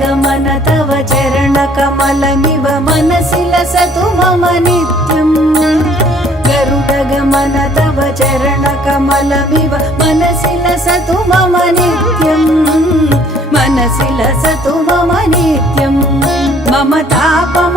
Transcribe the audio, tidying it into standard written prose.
गरुडगमन तव चरणकमलमिव मनसि लसतु मम नित्यम् गरुडगमन तव चरणकमलमिव मनसि लसतु मम नित्यम् मनसि लसतु मम नित्यम् मम तापम